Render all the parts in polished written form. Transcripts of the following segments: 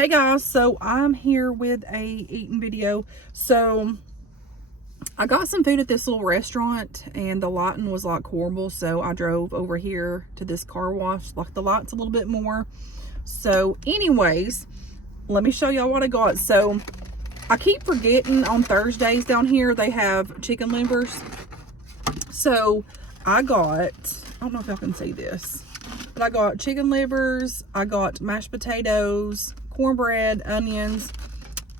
Hey guys, so I'm here with a eating video. So I got some food at this little restaurant and the lighting was like horrible, so I drove over here to this car wash, like the lights a little bit more. So anyways, let me show y'all what I got. So I keep forgetting on Thursdays down here they have chicken livers. So I don't know if y'all can see this, but I got chicken livers, I got mashed potatoes, cornbread, onions,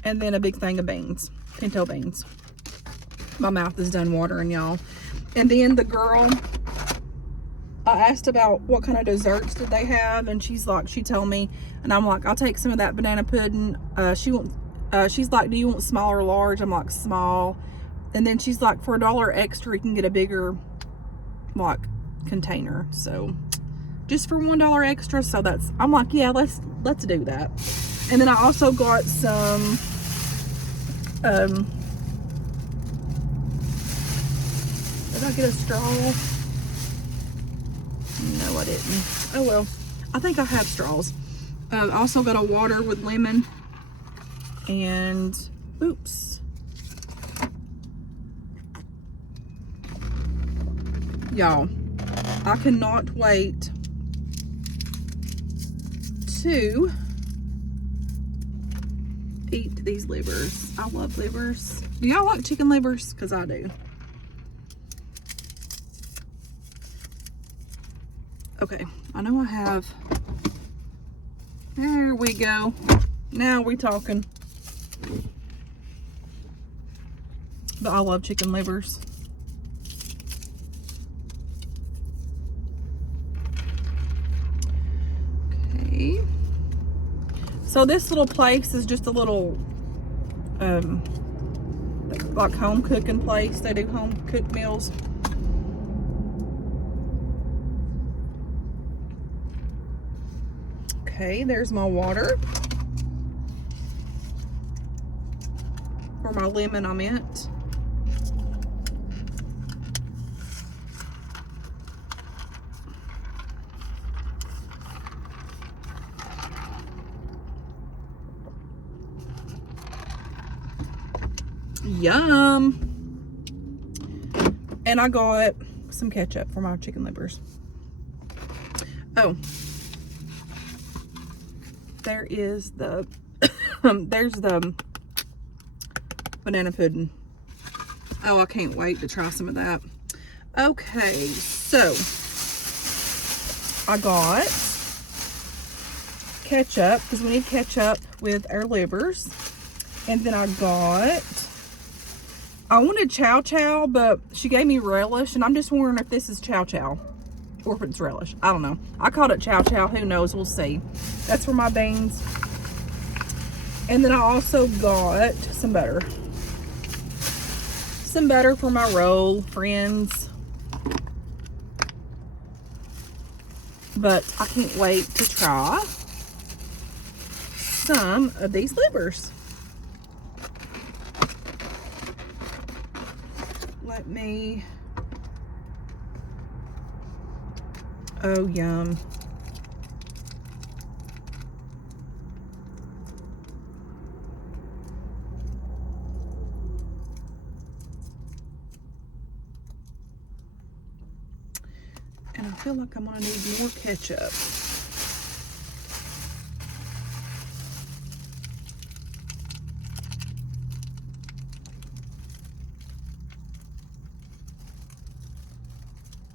and then a big thing of beans, pinto beans. My mouth is done watering, y'all. And then the girl, I asked about what kind of desserts did they have, and she told me, and I'm like, I'll take some of that banana pudding. She's like, do you want small or large? I'm like, small. And then she's like, for $1 extra, you can get a bigger, like, container. So just for $1 extra. So I'm like, yeah, let's do that. And then I also got some did I get a straw? No, I didn't. Oh well, I think I have straws. I also got a water with lemon and oops, y'all, I cannot wait to eat these livers. I love livers. Do y'all like chicken livers? Because I do. Okay, I know I have. There we go. Now we talking. But I love chicken livers. Okay. So this little place is just a little, like home cooking place. They do home cooked meals. Okay, there's my water. Or my lemon, I meant. Yum. And I got some ketchup for my chicken livers. Oh, there is the there's the banana pudding. Oh, I can't wait to try some of that. Okay, so I got ketchup because we need ketchup with our livers. And then I wanted chow chow, but she gave me relish, and I'm just wondering if this is chow chow or if it's relish. I don't know. I called it chow chow. Who knows? We'll see. That's for my beans. And then I also got some butter. Some butter for my roll, friends. But I can't wait to try some of these livers. Let me, oh yum. And I feel like I'm gonna need more ketchup.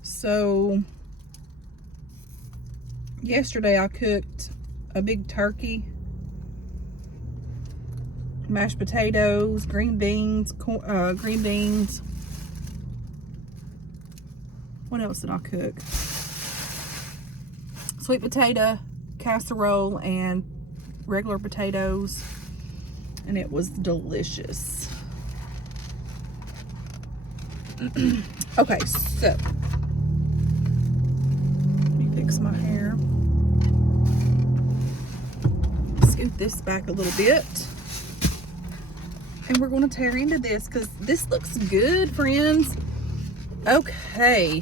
So yesterday I cooked a big turkey, mashed potatoes, green beans. What else did I cook? Sweet potato casserole and regular potatoes, and it was delicious. Okay, so fix my hair. Scoot this back a little bit. And we're going to tear into this because this looks good, friends. Okay.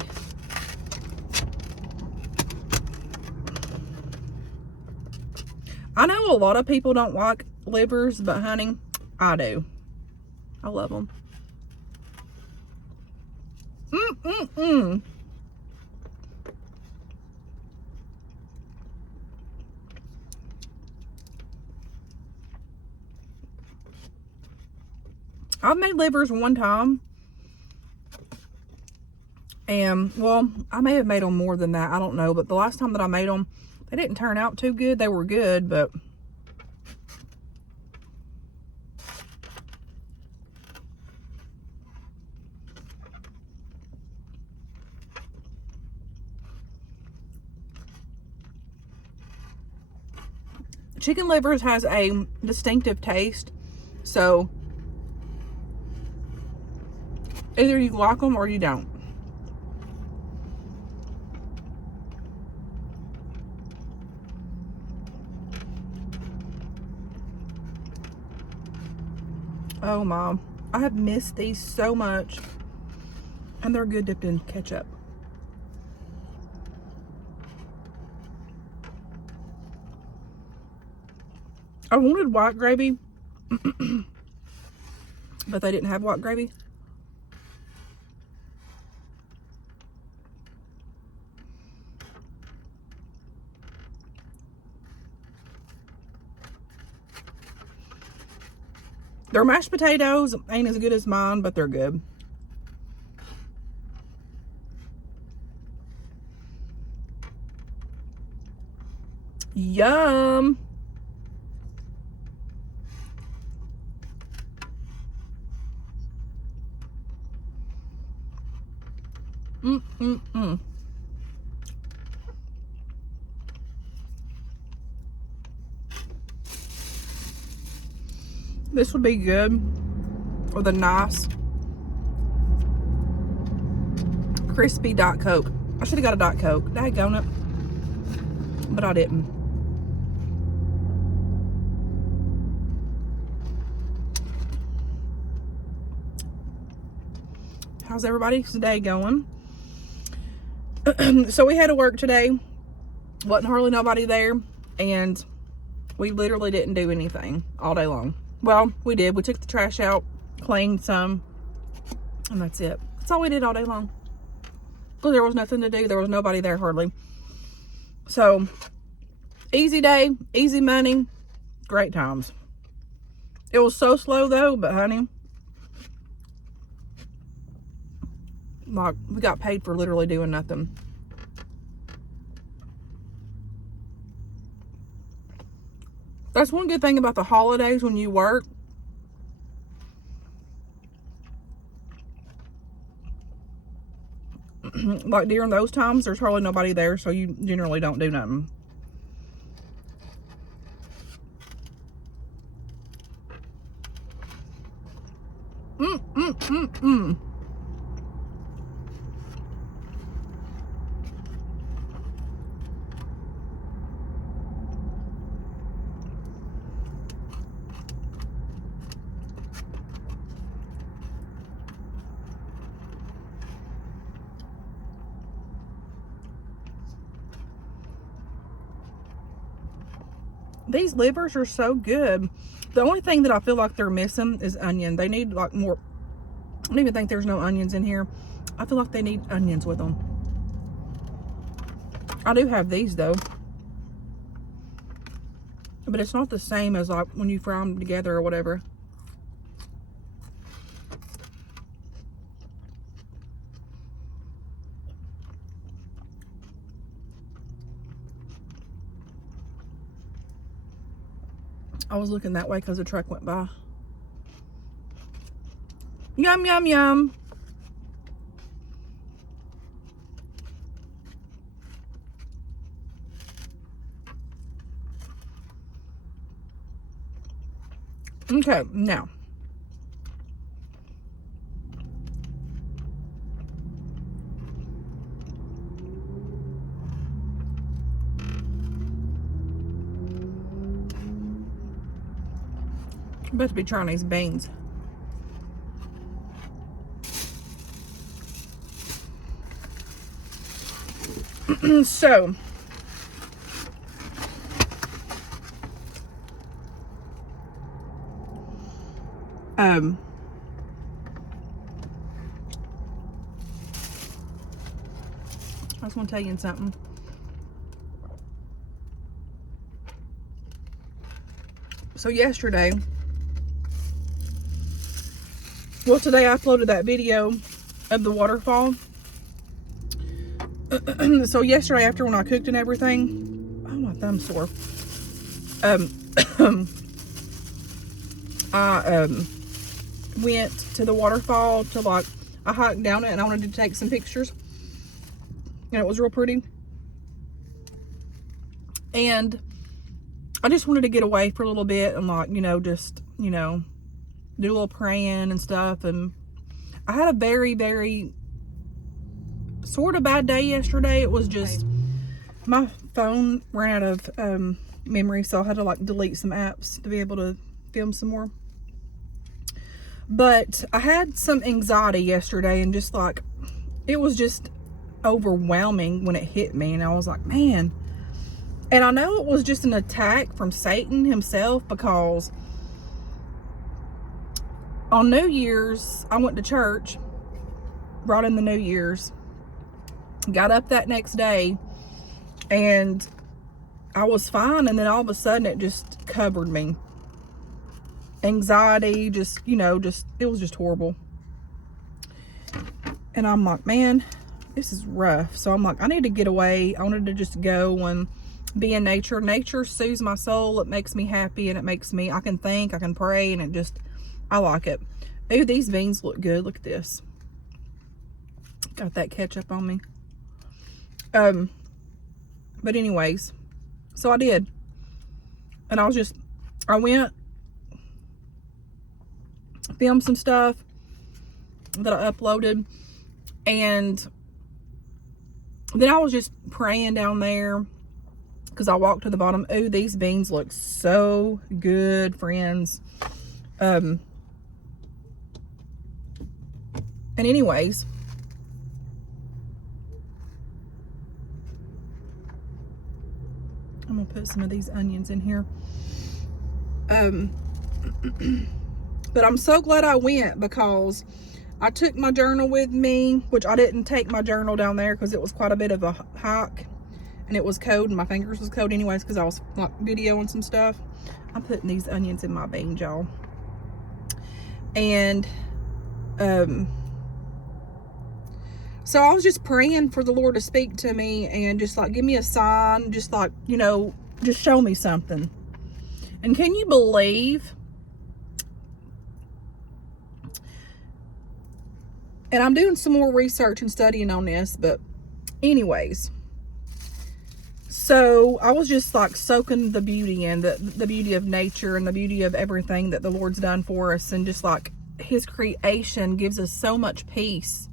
I know a lot of people don't like livers, but honey, I do. I love them. I've made livers one time. And, well, I may have made them more than that. I don't know. But the last time that I made them, they didn't turn out too good. They were good, but... chicken livers has a distinctive taste. So, either you like them or you don't. Oh, Mom. I have missed these so much. And they're good dipped in ketchup. I wanted white gravy. But they didn't have white gravy. Their mashed potatoes ain't as good as mine, but they're good. Yum. This would be good with a nice crispy Diet Coke. I should have got a Diet Coke. Daggone it. But I didn't. How's everybody's day going? So we had to work today. Wasn't hardly nobody there. And we literally didn't do anything all day long. Well, we did. We took the trash out, cleaned some, and that's it. That's all we did all day long. Well, there was nothing to do. There was nobody there hardly. So, easy day, easy money, great times. It was so slow though, but honey, like, we got paid for literally doing nothing. That's one good thing about the holidays when you work. Like during those times, there's hardly nobody there, so you generally don't do nothing. These livers are so good. The only thing that I feel like they're missing is onion. They need like more. I don't even think there's no onions in here. I feel like they need onions with them. I do have these though. But it's not the same as like when you fry them together or whatever. I was looking that way because the truck went by. Yum, yum, yum. Okay, now. I'm about to be trying these beans. So, I just want to tell you something. So yesterday, well, today I uploaded that video of the waterfall. So yesterday, after when I cooked and everything, oh, my thumb's sore. I went to the waterfall to, like, I hiked down it and I wanted to take some pictures, and it was real pretty. And I just wanted to get away for a little bit and, like, you know, just, you know, do a little praying and stuff. And I had a very, very sort of bad day yesterday. It was just, my phone ran out of memory, so I had to, like, delete some apps to be able to film some more. But I had some anxiety yesterday, and just, like, it was just overwhelming when it hit me, and I was like, man. And I know it was just an attack from Satan himself, because on New Year's, I went to church, brought in the New Year's, got up that next day, and I was fine, and then all of a sudden it just covered me. Anxiety, just, you know, just, it was just horrible. And I'm like, man, this is rough. So I'm like, I need to get away. I wanted to just go and be in nature. Nature soothes my soul. It makes me happy, and it makes me, I can think, I can pray, and it just, I like it. Ooh, these beans look good. Look at this. Got that ketchup on me. But anyways, so I did. And I went, filmed some stuff that I uploaded, and then I was just praying down there, because I walked to the bottom. Ooh, these beans look so good, friends. And anyways, I'm gonna put some of these onions in here. But I'm so glad I went, because I took my journal with me, which I didn't take my journal down there because it was quite a bit of a hike, and it was cold, and my fingers was cold anyways, because I was, like, videoing some stuff. I'm putting these onions in my beans, y'all. And so I was just praying for the Lord to speak to me, and just, like, give me a sign, just, like, you know, just show me something. And can you believe, and I'm doing some more research and studying on this, but anyways, so I was just, like, soaking the beauty in, the beauty of nature and the beauty of everything that the Lord's done for us, and just, like, his creation gives us so much peace,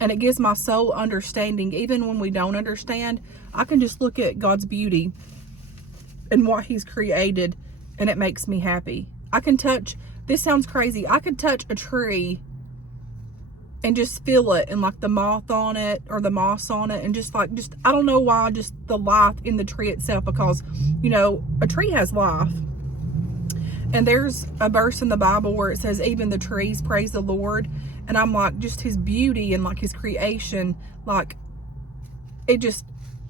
and it gives my soul understanding. Even when we don't understand, I can just look at God's beauty and what he's created, and it makes me happy. I can touch, this sounds crazy, I could touch a tree and just feel it, and, like, the moth on it or the moss on it, and just, like, just, I don't know why, just the life in the tree itself, because, you know, a tree has life. And there's a verse in the Bible where it says, even the trees praise the Lord. And I'm like, just his beauty and, like, his creation, like, it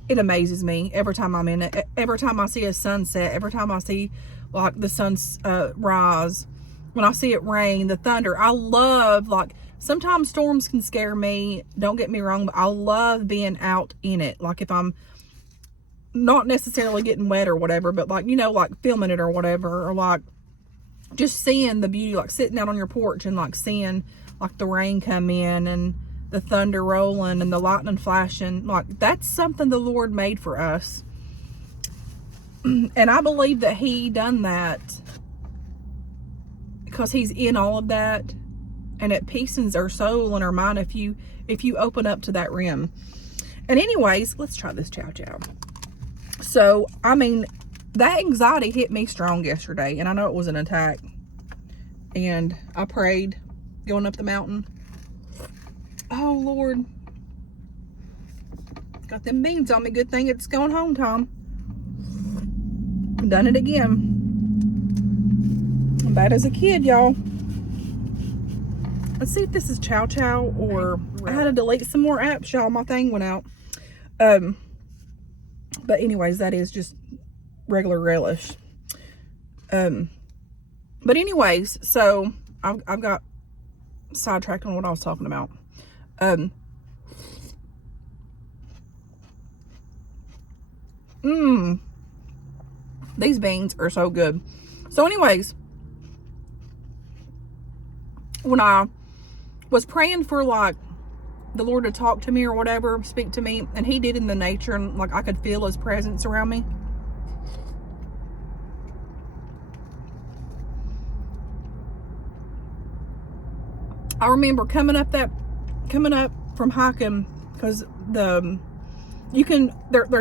amazes me every time I'm in it. Every time I see a sunset, every time I see, like, the sun's rise, when I see it rain, the thunder, I love, like, sometimes storms can scare me, don't get me wrong, but I love being out in it. Like, if I'm not necessarily getting wet or whatever, but, like, you know, like, filming it or whatever, or, like, just seeing the beauty, like, sitting out on your porch and, like, seeing, like, the rain come in and the thunder rolling and the lightning flashing. Like, that's something the Lord made for us. And I believe that he done that because he's in all of that, and it peacens our soul and our mind if you open up to that rim. And anyways, let's try this chow chow. So, I mean, that anxiety hit me strong yesterday, and I know it was an attack. And I prayed going up the mountain. Oh, Lord. Got them beans on me. Good thing it's going home, Tom. Done it again. I'm bad as a kid, y'all. Let's see if this is Chow Chow or I had to delete some more apps, y'all. My thing went out. But anyways, that is just regular relish. But anyways, so I've got sidetracked on what I was talking about. These beans are so good. So anyways, when I was praying for like the Lord to talk to me or whatever, speak to me, and he did in the nature, and like I could feel his presence around me. I remember coming up from hiking, because there's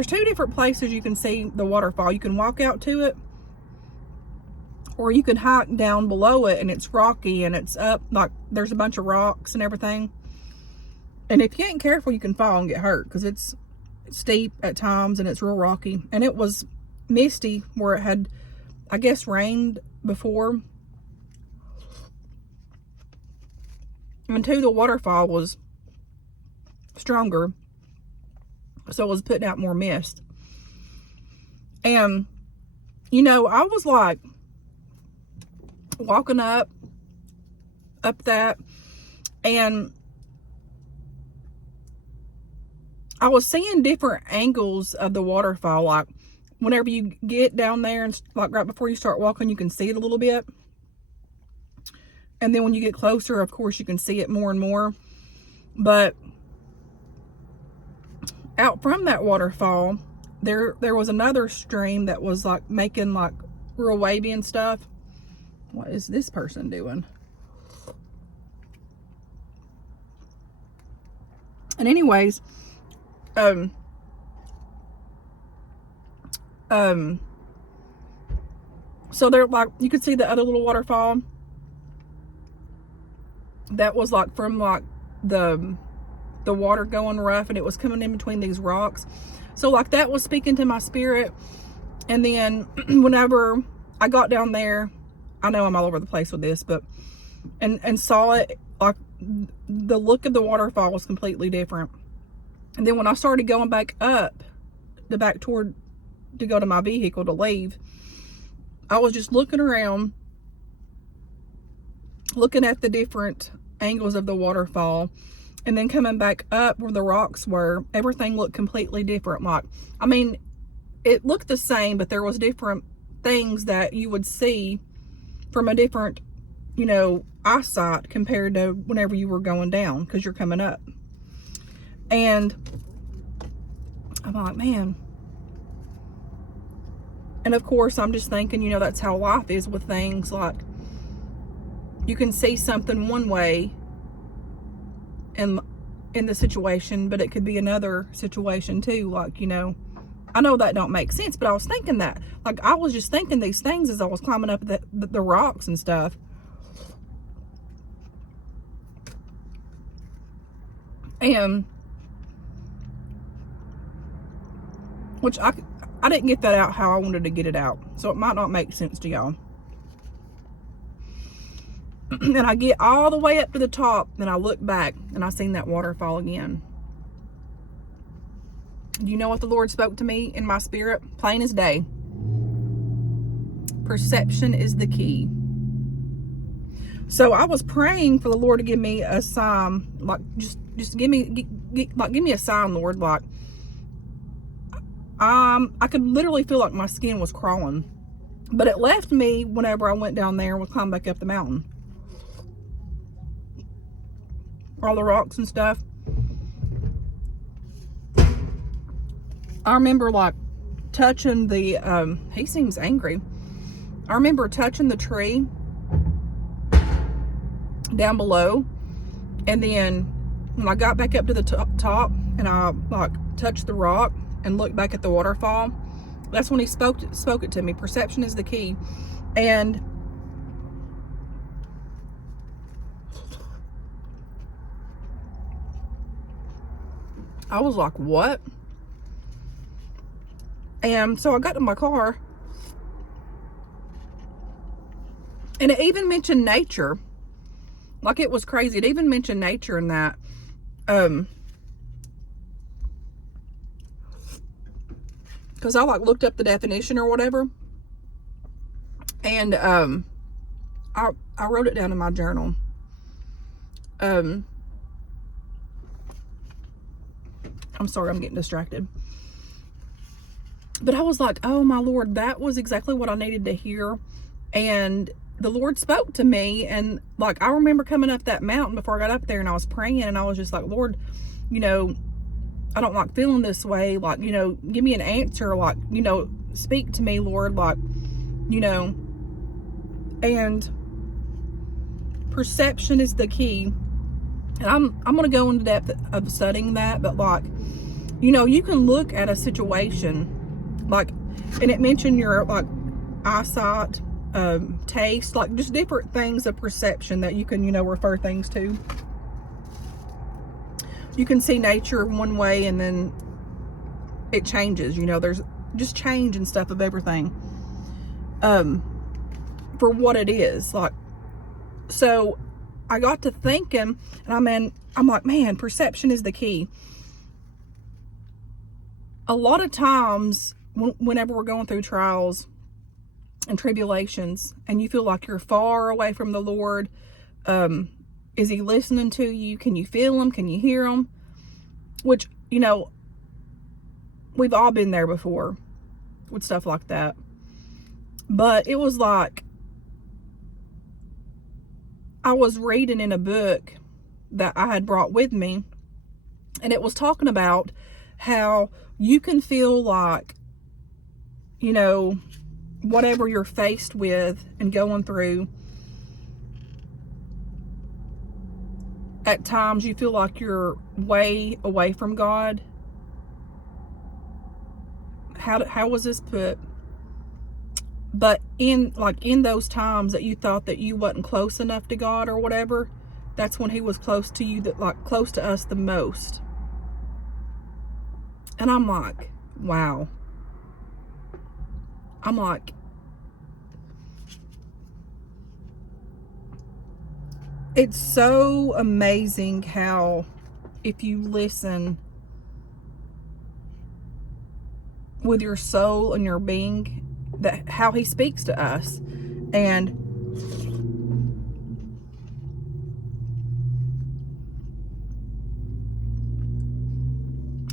two different places you can see the waterfall. You can walk out to it, or you can hike down below it, and it's rocky and it's up, like there's a bunch of rocks and everything. And if you ain't careful, you can fall and get hurt, because it's steep at times and it's real rocky. And it was misty where it had, I guess, rained before. And two, the waterfall was stronger, so it was putting out more mist. And, you know, I was like walking up that, and I was seeing different angles of the waterfall. Like whenever you get down there and like right before you start walking, you can see it a little bit. And then when you get closer, of course, you can see it more and more. But out from that waterfall, there was another stream that was like making like real wavy and stuff. What is this person doing? And anyways, so they're like, you could see the other little waterfall that was like from like the water going rough, and it was coming in between these rocks. So like that was speaking to my spirit. And then whenever I got down there, I know I'm all over the place with this, but and saw it, like the look of the waterfall was completely different. And then when I started going back up to go to my vehicle to leave, I was just looking around, looking at the different angles of the waterfall, and then coming back up where the rocks were, everything looked completely different. Like, I mean, it looked the same, but there was different things that you would see from a different, you know, eyesight compared to whenever you were going down, because you're coming up. And I'm like, man. And of course, I'm just thinking, you know, that's how life is with things. Like, you can see something one way in the situation, but it could be another situation too. Like, you know, I know that don't make sense, but I was thinking that. Like, I was just thinking these things as I was climbing up the rocks and stuff. And which I didn't get that out how I wanted to get it out, so it might not make sense to y'all. And I get all the way up to the top, and I look back, and I seen that waterfall again. Do you know what the Lord spoke to me in my spirit? Plain as day. Perception is the key. So I was praying for the Lord to give me a sign, like just give me a sign, Lord. Like, I could literally feel like my skin was crawling, but it left me whenever I went down there and would climb back up the mountain. All the rocks and stuff. I remember like touching the, he seems angry. I remember touching the tree down below. And then when I got back up to the top and I like touched the rock and looked back at the waterfall, that's when he spoke it to me. Perception is the key. And I was like, what? And so I got to my car, and it even mentioned nature. Like, it was crazy. It even mentioned nature in that. Because I like looked up the definition or whatever, and I wrote it down in my journal. I'm sorry, I'm getting distracted. But I was like, oh my Lord, that was exactly what I needed to hear. And the Lord spoke to me. And like, I remember coming up that mountain before I got up there, and I was praying, and I was just like, Lord, you know, I don't like feeling this way. Like, you know, give me an answer. Like, you know, speak to me, Lord. Like, you know, and perception is the key. And I'm going to go into depth of studying that, but like, you know, you can look at a situation, like, and it mentioned your like eyesight, taste, like just different things of perception that you can, you know, refer things to. You can see nature one way and then it changes, you know, there's just change and stuff of everything, for what it is. Like, so I got to thinking, and I'm like, man, perception is the key. A lot of times, whenever we're going through trials and tribulations, and you feel like you're far away from the Lord, is He listening to you? Can you feel Him? Can you hear Him? Which, you know, we've all been there before with stuff like that. But it was like, I was reading in a book that I had brought with me, and it was talking about how you can feel like, you know, whatever you're faced with and going through, at times you feel like you're way away from God. How was this put? But in those times that you thought that you wasn't close enough to God or whatever, that's when He was close to you, that like close to us the most. And I'm like, wow. I'm like, it's so amazing how, if you listen with your soul and your being, that how He speaks to us. And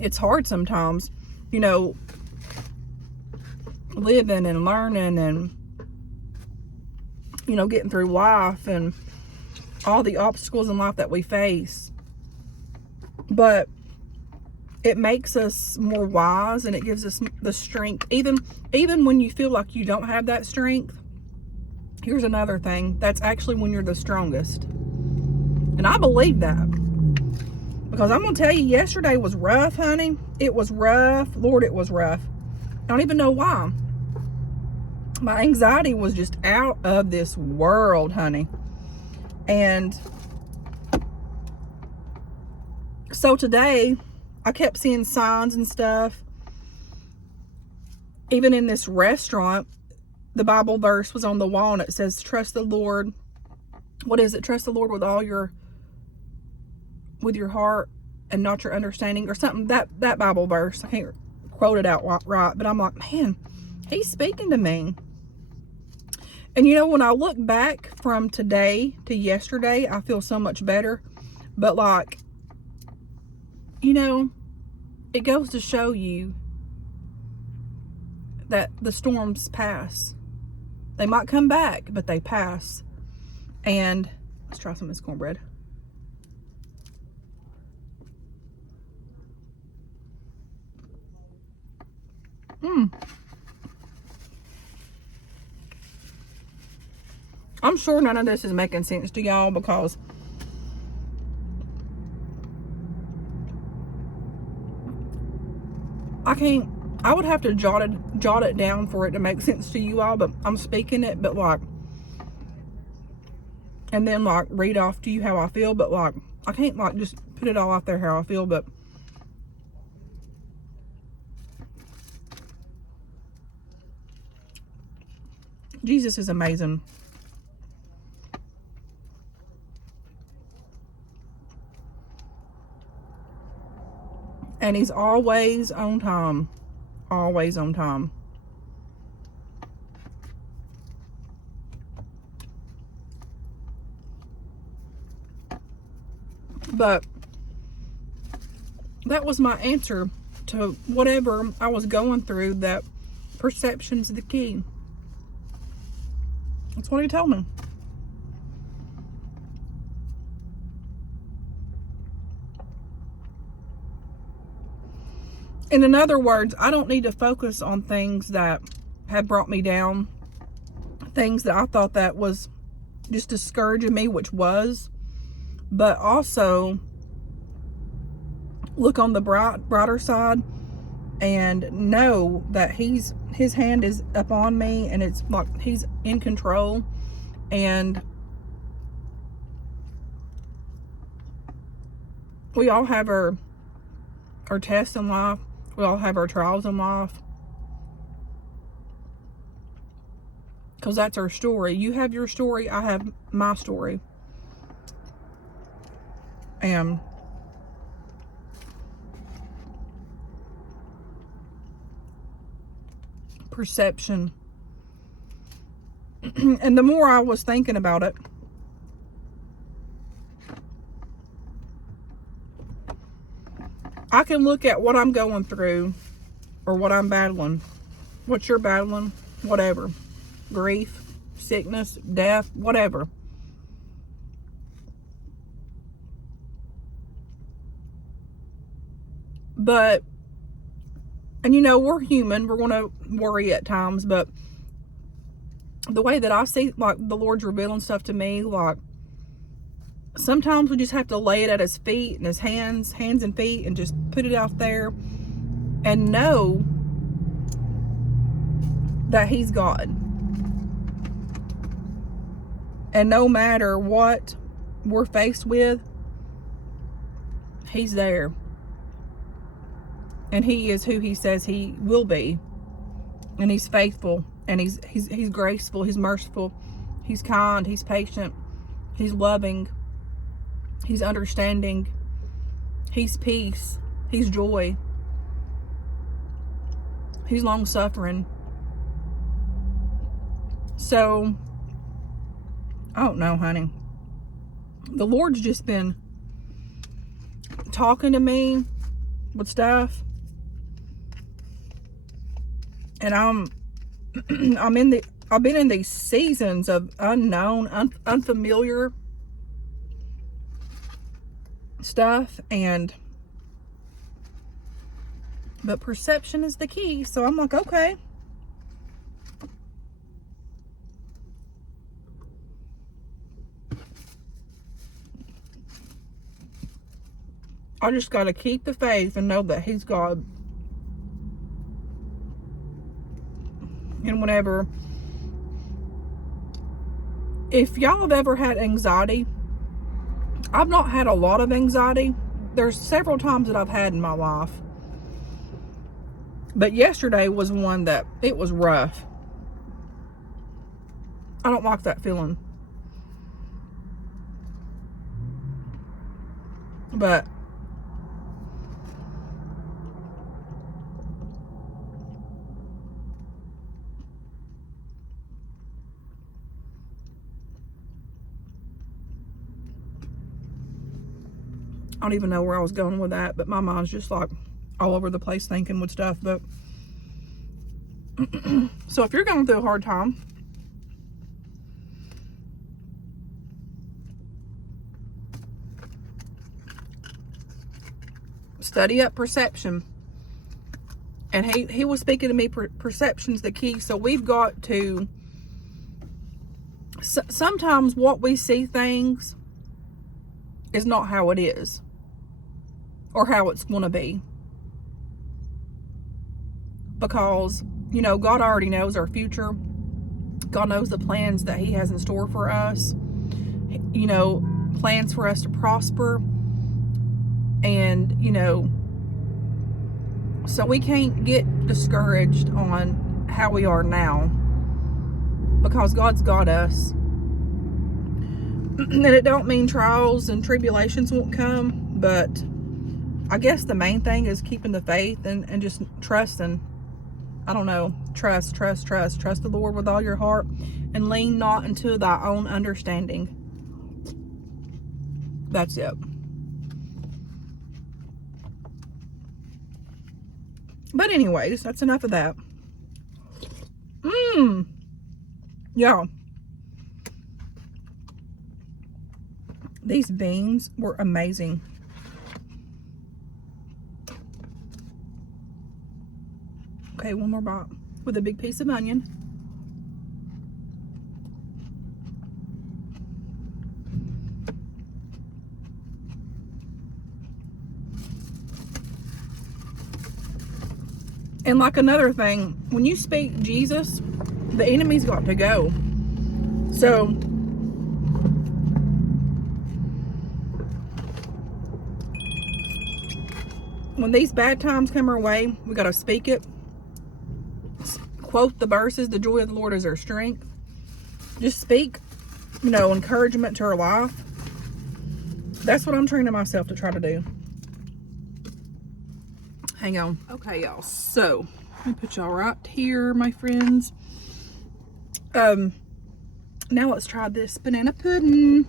it's hard sometimes, you know, living and learning and, you know, getting through life and all the obstacles in life that we face. But it makes us more wise, and it gives us the strength. Even when you feel like you don't have that strength, here's another thing. That's actually when you're the strongest. And I believe that. Because I'm going to tell you, yesterday was rough, honey. It was rough. Lord, it was rough. I don't even know why. My anxiety was just out of this world, honey. And so today, I kept seeing signs and stuff. Even in this restaurant, the Bible verse was on the wall, and it says, trust the Lord. What is it? Trust the Lord with your heart and not your understanding, or something. That Bible verse. I can't quote it out right, but I'm like, man, He's speaking to me. And you know, when I look back from today to yesterday, I feel so much better. But like, you know, it goes to show you that the storms pass. They might come back, but they pass. And let's try some of this cornbread. I'm sure none of this is making sense to y'all, because I would have to jot it down for it to make sense to you all, but I'm speaking it, but like, and then like read off to you how I feel, but like, I can't like just put it all out there how I feel, but Jesus is amazing. And he's always on time. Always on time. But that was my answer to whatever I was going through, that perception's the key. That's what he told me. In other words, I don't need to focus on things that have brought me down, things that I thought that was just discouraging me, which was, but also look on the brighter side and know that his hand is up on me, and it's like he's in control. And we all have our tests in life. We all have our trials in life. Because that's our story. You have your story. I have my story. And perception. And the more I was thinking about it, I can look at what I'm going through or what I'm battling. What you're battling, whatever. Grief, sickness, death, whatever. But, and you know, we're human. We're going to worry at times. But the way that I see, like, the Lord's revealing stuff to me, like, sometimes we just have to lay it at his feet and his hands and feet, and just put it out there and know that he's God. And no matter what we're faced with, he's there. And he is who he says he will be. And he's faithful, and he's graceful, he's merciful, he's kind, he's patient, he's loving, he's understanding, he's peace, he's joy, he's long suffering. So, I don't know, honey. The Lord's just been talking to me with stuff. And I've been in these seasons of unknown, unfamiliar stuff, but perception is the key. So I'm like, okay. I just got to keep the faith and know that he's God. And whenever, if y'all have ever had anxiety, I've not had a lot of anxiety. There's several times that I've had in my life. But yesterday was one that, it was rough. I don't like that feeling. But I don't even know where I was going with that, but my mind's just like all over the place thinking with stuff. But so if you're going through a hard time, study up perception. And he was speaking to me, perception's the key. So we've got to, sometimes what we see things is not how it is, or how it's going to be. Because, you know, God already knows our future. God knows the plans that he has in store for us. You know, plans for us to prosper. And, you know, so we can't get discouraged on how we are now, because God's got us. And it don't mean trials and tribulations won't come, but I guess the main thing is keeping the faith and just trusting. I don't know. Trust the Lord with all your heart and lean not into thy own understanding. That's it. But anyways, that's enough of that. Yeah. These beans were amazing. Okay, one more bite with a big piece of onion. And like another thing, when you speak Jesus, the enemy's got to go. So when these bad times come our way, we got to speak it. Quote the verses, the joy of the Lord is our strength. Just speak, encouragement to our life. That's what I'm training myself to try to do. Hang on. Okay, y'all. So, let me put y'all right here, my friends. Now let's try this banana pudding.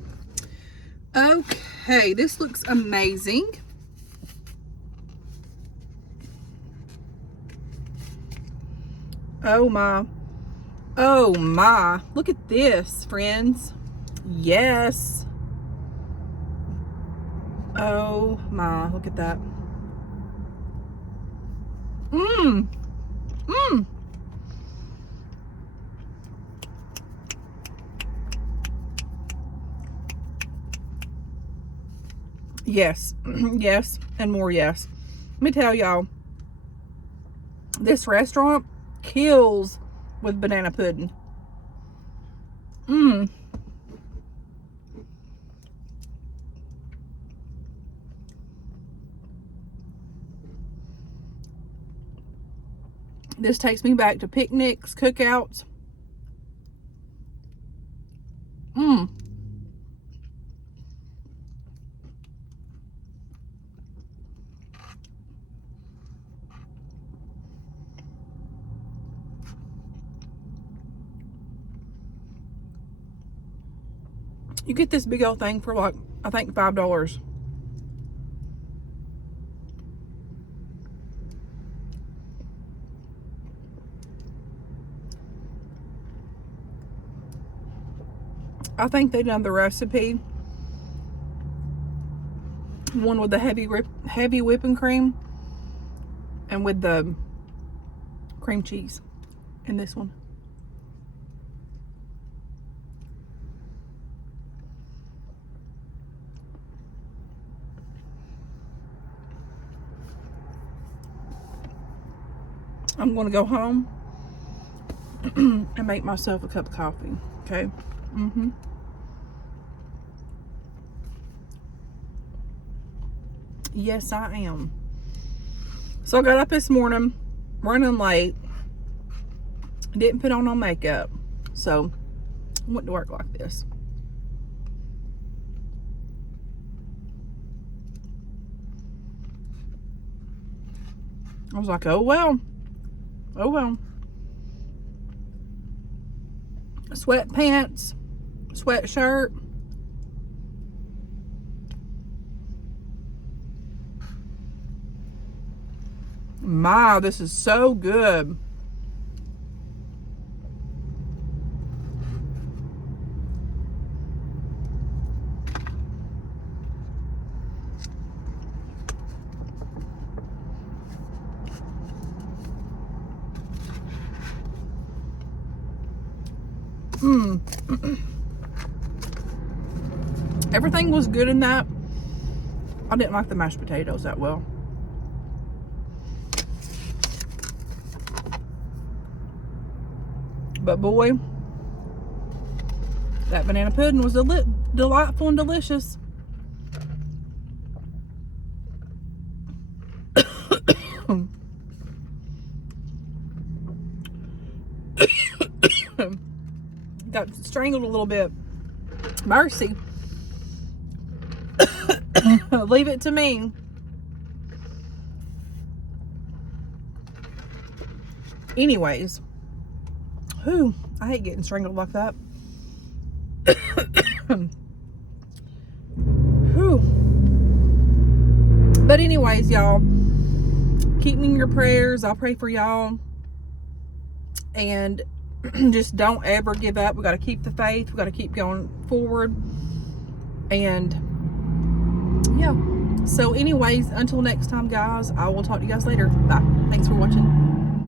Okay, this looks amazing. Oh my. Oh my. Look at this, friends. Yes. Oh my. Look at that. Yes. Yes. And more yes. Let me tell y'all. This restaurant kills with banana pudding. This takes me back to picnics, cookouts. You get this big old thing for like, I think $5. I think they done the recipe. One with the heavy whipping cream and with the cream cheese in this one. I'm going to go home and make myself a cup of coffee. Okay. Yes, I am. So I got up this morning, running late. Didn't put on no makeup. So I went to work like this. I was like, oh well. Oh well. Sweatpants, sweatshirt. My, this is so good. Everything was good in that. I didn't like the mashed potatoes that well. But boy, that banana pudding was delightful and delicious. Got strangled a little bit. Mercy. Leave it to me. anyways, whew, I hate getting strangled like that. Whew. But anyways, y'all, keep me in your prayers. I'll pray for y'all. And just don't ever give up. We got to keep the faith. We got to keep going forward. And yeah. So anyways, until next time, guys, I will talk to you guys later. Bye. Thanks for watching.